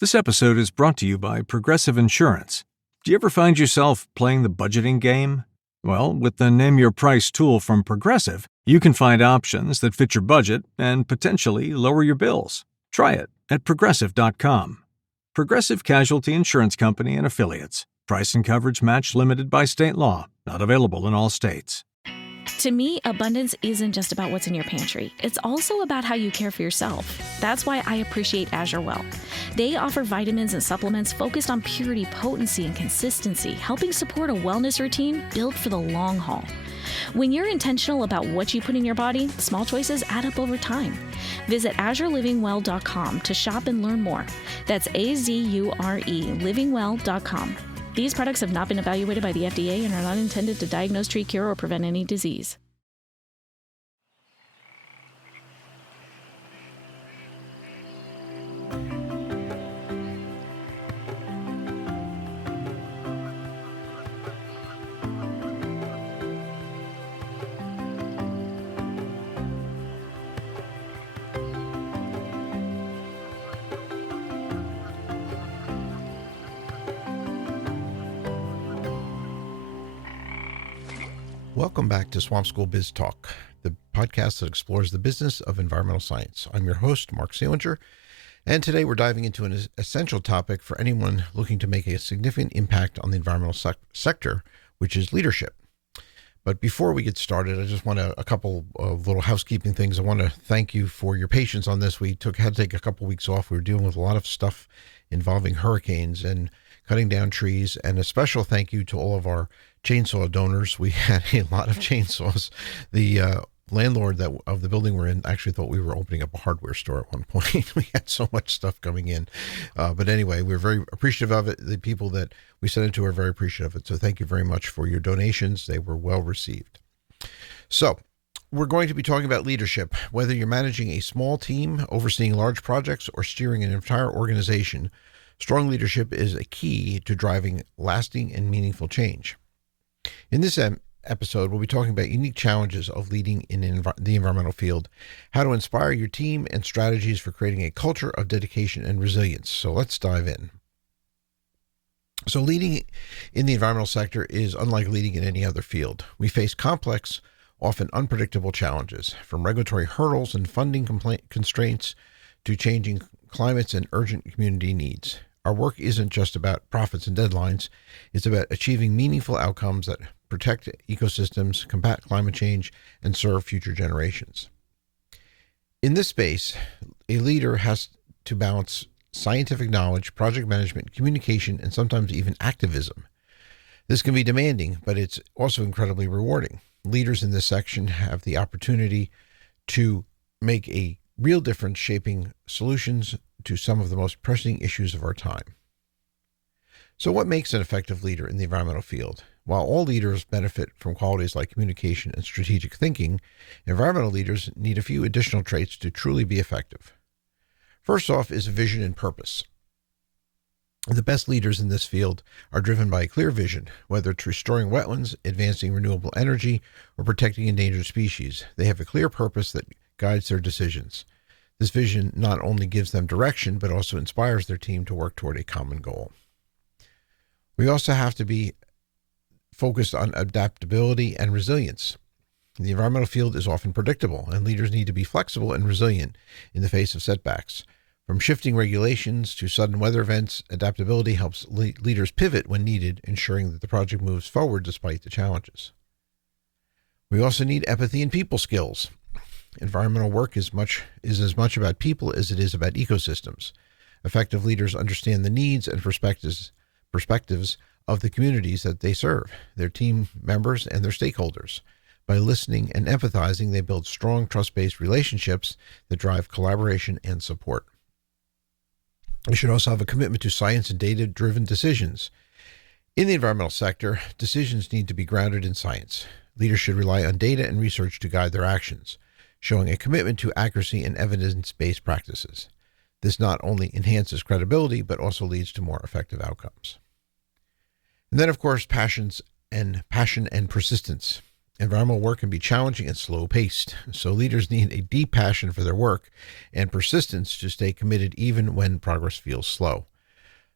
This episode is brought to you by Progressive Insurance. Do you ever find yourself playing the budgeting game? Well, with the Name Your Price tool from Progressive, you can find options that fit your budget and potentially lower your bills. Try it at Progressive.com. Progressive Casualty Insurance Company and Affiliates. Price and coverage match limited by state law. Not available in all states. To me, abundance isn't just about what's in your pantry. It's also about how you care for yourself. That's why I appreciate Azure Well. They offer vitamins and supplements focused on purity, potency, and consistency, helping support a wellness routine built for the long haul. When you're intentional about what you put in your body, small choices add up over time. Visit AzureLivingWell.com to shop and learn more. That's AZURE livingwell.com. These products have not been evaluated by the FDA and are not intended to diagnose, treat, cure, or prevent any disease. Welcome back to Swamp School BizTalk, the podcast that explores the business of environmental science. I'm your host, Mark Seelinger, and today we're diving into an essential topic for anyone looking to make a significant impact on the environmental sector, which is leadership. But before we get started, I just want a couple of little housekeeping things. I want to thank you for your patience on this. We had to take a couple weeks off. We were dealing with a lot of stuff involving hurricanes and cutting down trees, and a special thank you to all of our chainsaw donors. We had a lot of chainsaws. The landlord of the building we're in actually thought we were opening up a hardware store at one point. We had so much stuff coming in. But anyway, we're very appreciative of it. The people that we sent it to are very appreciative of it. So thank you very much for your donations. They were well received. So we're going to be talking about leadership. Whether you're managing a small team, overseeing large projects, or steering an entire organization, strong leadership is a key to driving lasting and meaningful change. In this episode, we'll be talking about unique challenges of leading in the environmental field, how to inspire your team, and strategies for creating a culture of dedication and resilience. So let's dive in. So leading in the environmental sector is unlike leading in any other field. We face complex, often unpredictable challenges, from regulatory hurdles and funding constraints to changing climates and urgent community needs. Our work isn't just about profits and deadlines. It's about achieving meaningful outcomes that protect ecosystems, combat climate change, and serve future generations. In this space, a leader has to balance scientific knowledge, project management, communication, and sometimes even activism. This can be demanding, but it's also incredibly rewarding. Leaders in this section have the opportunity to make a real difference, shaping solutions to some of the most pressing issues of our time. So what makes an effective leader in the environmental field? While all leaders benefit from qualities like communication and strategic thinking, environmental leaders need a few additional traits to truly be effective. First off is vision and purpose. The best leaders in this field are driven by a clear vision, whether it's restoring wetlands, advancing renewable energy, or protecting endangered species. They have a clear purpose that guides their decisions. This vision not only gives them direction, but also inspires their team to work toward a common goal. We also have to be focused on adaptability and resilience. The environmental field is often predictable, and leaders need to be flexible and resilient in the face of setbacks. From shifting regulations to sudden weather events, adaptability helps leaders pivot when needed, ensuring that the project moves forward despite the challenges. We also need empathy and people skills. Environmental work is as much about people as it is about ecosystems. Effective leaders understand the needs and perspectives of the communities that they serve, their team members, and their stakeholders. By listening and empathizing, they build strong, trust-based relationships that drive collaboration and support. We should also have a commitment to science and data-driven decisions. In the environmental sector, decisions need to be grounded in science. Leaders should rely on data and research to guide their actions, showing a commitment to accuracy and evidence-based practices. This not only enhances credibility, but also leads to more effective outcomes. And then, of course, passion and persistence. Environmental work can be challenging and slow-paced, so leaders need a deep passion for their work and persistence to stay committed even when progress feels slow.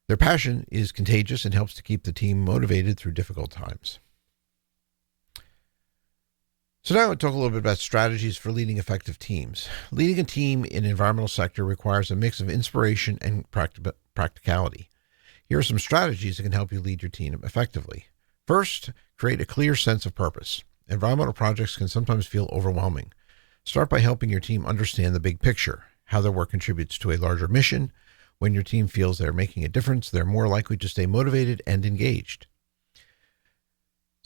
Their passion is contagious and helps to keep the team motivated through difficult times. So now I'll talk a little bit about strategies for leading effective teams. Leading a team in the environmental sector requires a mix of inspiration and practicality. Here are some strategies that can help you lead your team effectively. First, create a clear sense of purpose. Environmental projects can sometimes feel overwhelming. Start by helping your team understand the big picture, how their work contributes to a larger mission. When your team feels they're making a difference, they're more likely to stay motivated and engaged.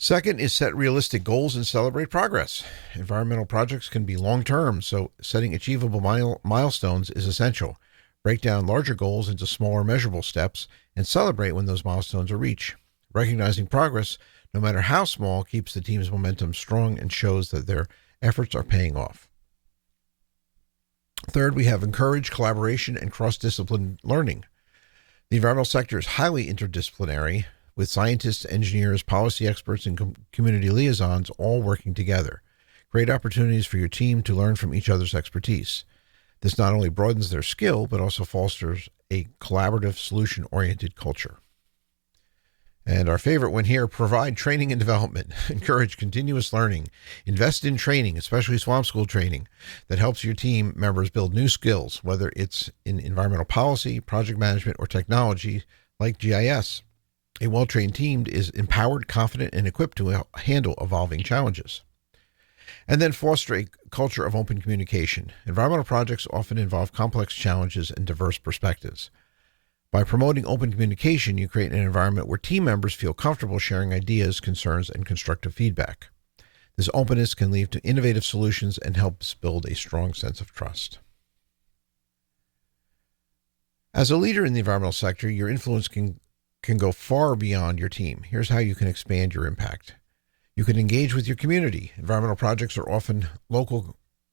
Second is set realistic goals and celebrate progress. Environmental projects can be long-term, so setting achievable milestones is essential. Break down larger goals into smaller measurable steps and celebrate when those milestones are reached. Recognizing progress, no matter how small, keeps the team's momentum strong and shows that their efforts are paying off. Third, we have encourage collaboration and cross-discipline learning. The environmental sector is highly interdisciplinary, with scientists, engineers, policy experts, and community liaisons all working together. Great opportunities for your team to learn from each other's expertise. This not only broadens their skill, but also fosters a collaborative, solution-oriented culture. And our favorite one here, provide training and development. Encourage continuous learning. Invest in training, especially Swamp School training, that helps your team members build new skills, whether it's in environmental policy, project management, or technology like GIS. A well-trained team is empowered, confident, and equipped to handle evolving challenges. And then foster a culture of open communication. Environmental projects often involve complex challenges and diverse perspectives. By promoting open communication, you create an environment where team members feel comfortable sharing ideas, concerns, and constructive feedback. This openness can lead to innovative solutions and helps build a strong sense of trust. As a leader in the environmental sector, your influence can go far beyond your team. Here's how you can expand your impact. You can engage with your community. Environmental projects are often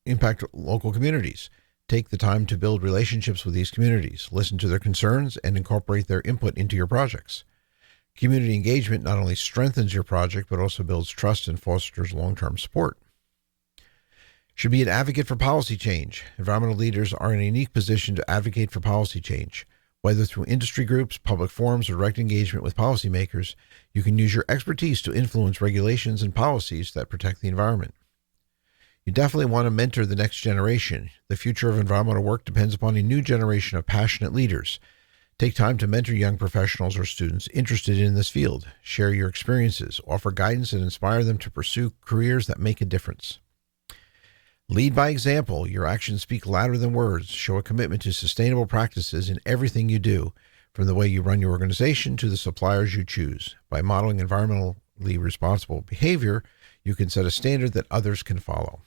impact local communities. Take the time to build relationships with these communities, listen to their concerns, and incorporate their input into your projects. Community engagement not only strengthens your project, but also builds trust and fosters long-term support. Should be an advocate for policy change. Environmental leaders are in a unique position to advocate for policy change. Whether through industry groups, public forums, or direct engagement with policymakers, you can use your expertise to influence regulations and policies that protect the environment. You definitely want to mentor the next generation. The future of environmental work depends upon a new generation of passionate leaders. Take time to mentor young professionals or students interested in this field. Share your experiences, offer guidance, and inspire them to pursue careers that make a difference. Lead by example. Your actions speak louder than words. Show a commitment to sustainable practices in everything you do, from the way you run your organization to the suppliers you choose. By modeling environmentally responsible behavior, you can set a standard that others can follow.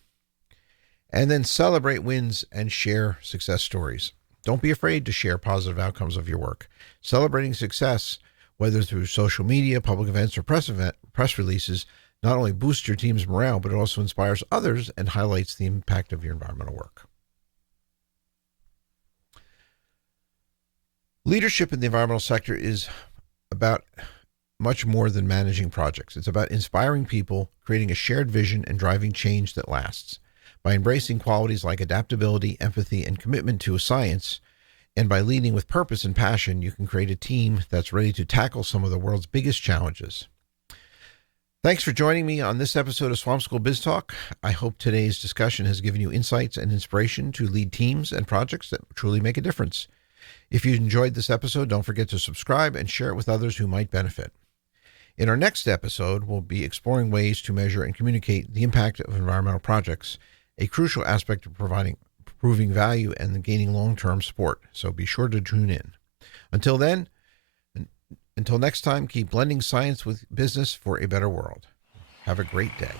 And then celebrate wins and share success stories. Don't be afraid to share positive outcomes of your work. Celebrating success, whether through social media, public events, or press releases, not only boosts your team's morale, but it also inspires others and highlights the impact of your environmental work. Leadership in the environmental sector is about much more than managing projects. It's about inspiring people, creating a shared vision, and driving change that lasts. By embracing qualities like adaptability, empathy, and commitment to a science, and by leading with purpose and passion, you can create a team that's ready to tackle some of the world's biggest challenges. Thanks for joining me on this episode of Swamp School BizTalk. I hope today's discussion has given you insights and inspiration to lead teams and projects that truly make a difference. If you enjoyed this episode, don't forget to subscribe and share it with others who might benefit. In our next episode, we'll be exploring ways to measure and communicate the impact of environmental projects, a crucial aspect of proving value and gaining long-term support. So be sure to tune in. Until next time, keep blending science with business for a better world. Have a great day.